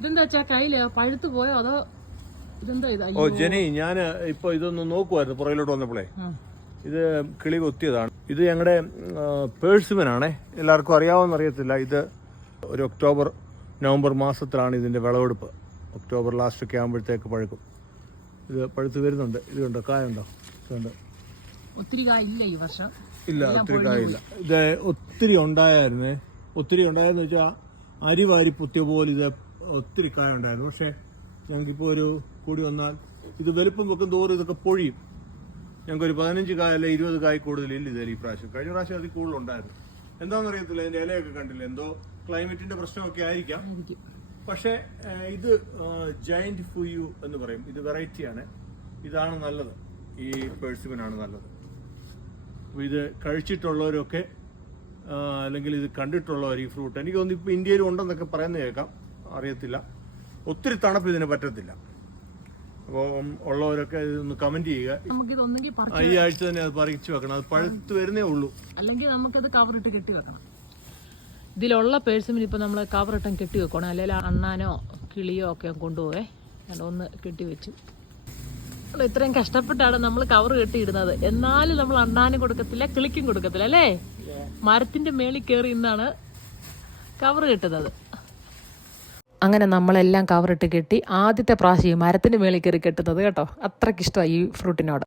ഇതെന്താ വെച്ചാ കയ്യില് പഴുത്തു പോയോ അതോ ഇതെന്താ ഇത്? ഓ ജെനി, ഞാൻ ഇപ്പൊ ഇതൊന്ന് നോക്കുമായിരുന്നു പുറകിലോട്ട് വന്നപ്പോഴേ. ഇത് കിളി കൊത്തിയതാണ്. ഇത് ഞങ്ങളുടെ പേഴ്സിമനാണേ. എല്ലാവർക്കും അറിയാവുന്ന അറിയത്തില്ല. ഇത് ഒരു നവംബർ മാസത്തിലാണ് ഇതിന്റെ വിളവെടുപ്പ്. ഒക്ടോബർ ലാസ്റ്റ് ഒക്കെ ആകുമ്പോഴത്തേക്ക് പഴുക്കും. ഇത് പഴുത്ത് വരുന്നുണ്ട്. ഇത് കണ്ടോ, കായുണ്ടോ? ഇതുണ്ട്. ഒത്തിരി കായില്ല ഈ വർഷം. ഇല്ല, ഒത്തിരി കായില്ല. ഇത് ഒത്തിരി ഉണ്ടായിരുന്നേ. ഒത്തിരി ഉണ്ടായെന്ന് വെച്ചാൽ അരി വാരി പുത്തിയ പോലെ ഇത് ഒത്തിരി കായ ഉണ്ടായിരുന്നു. പക്ഷെ ഞങ്ങൾക്കിപ്പോൾ ഒരു കൂടി വന്നാൽ ഇത് വലുപ്പം വെക്കും തോറും ഇതൊക്കെ പൊഴിയും. ഞങ്ങൾക്കൊരു 15 കായ അല്ലെ 20 കായ് കൂടുതലില്ല ഇതിൽ ഈ പ്രാവശ്യം. കഴിഞ്ഞ പ്രാവശ്യം അതിൽ കൂടുതലുണ്ടായിരുന്നു. എന്താണെന്ന് അറിയത്തില്ല, അതിന്റെ ഇലയൊക്കെ കണ്ടില്ല. എന്തോ ക്ലൈമറ്റിന്റെ പ്രശ്നമൊക്കെ ആയിരിക്കാം. പക്ഷേ ഇത് ജയന്റ് ഫുയു എന്ന് പറയും. ഇത് വെറൈറ്റിയാണ്. ഇതാണ് നല്ലത്. ഈ പേഴ്സിമനാണ് നല്ലത്. അപ്പോൾ ഇത് കഴിച്ചിട്ടുള്ളവരൊക്കെ അല്ലെങ്കിൽ ഇത് കണ്ടിട്ടുള്ളവർ ഈ ഫ്രൂട്ട്, എനിക്ക് തോന്നുന്നു ഇപ്പോൾ ഇന്ത്യയിലും ഉണ്ടെന്നൊക്കെ പറയുന്നത് കേൾക്കാം. അറിയത്തില്ല. ഒത്തിരി തണുപ്പ് ഇതിന് പറ്റത്തില്ല. അപ്പോൾ ഉള്ളവരൊക്കെ ഇതൊന്ന് കമന്റ് ചെയ്യുക. ഈ ആഴ്ച തന്നെ അത് പറിച്ചു വെക്കണം. അത് പഴുത്ത് വരുന്നേ ഉള്ളൂ. അല്ലെങ്കിൽ നമുക്കത് കവറിട്ട് കെട്ടി വെക്കണം. ഇതിലുള്ള പേഴ്സിമിന് ഇപ്പൊ നമ്മൾ കവറിട്ടും കെട്ടി വെക്കണം. അല്ലെങ്കിൽ അണ്ണാനോ കിളിയോ ഒക്കെ കൊണ്ടുപോവേ. ഒന്ന് കെട്ടി വെച്ചു. ഇത്രയും കഷ്ടപ്പെട്ടാണ് നമ്മൾ കവർ കെട്ടിയിടുന്നത്. എന്നാലും നമ്മൾ അണ്ണാനും കൊടുക്കത്തില്ല, കിളിക്കും കൊടുക്കത്തില്ല അല്ലേ? മരത്തിന്റെ മേളിൽ കയറി ഇന്നാണ് കവർ കെട്ടുന്നത്. അങ്ങനെ നമ്മളെല്ലാം കവറിട്ട് കെട്ടി ആദ്യത്തെ പ്രാവശ്യം മരത്തിന്റെ മേളിൽ കയറി കെട്ടുന്നത് കേട്ടോ. അത്രയ്ക്ക് ഇഷ്ടമായി ഈ ഫ്രൂട്ടിനോട്.